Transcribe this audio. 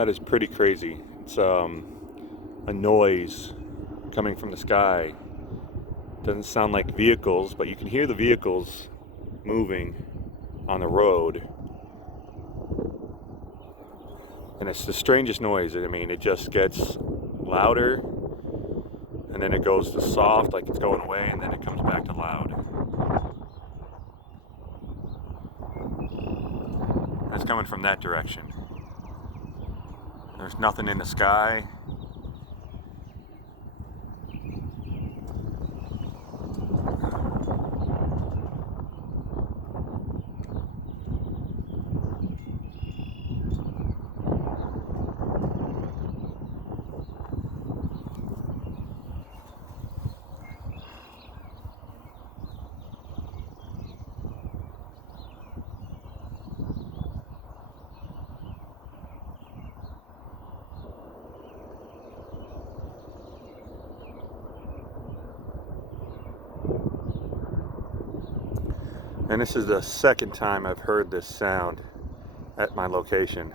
That is pretty crazy. It's a noise coming from the sky. Doesn't sound like vehicles, but you can hear the vehicles moving on the road. And it's the strangest noise. I mean, it just gets louder, and then it goes to soft, like it's going away, and then it comes back to loud. And it's coming from that direction. There's nothing in the sky. And this is the second time I've heard this sound at my location.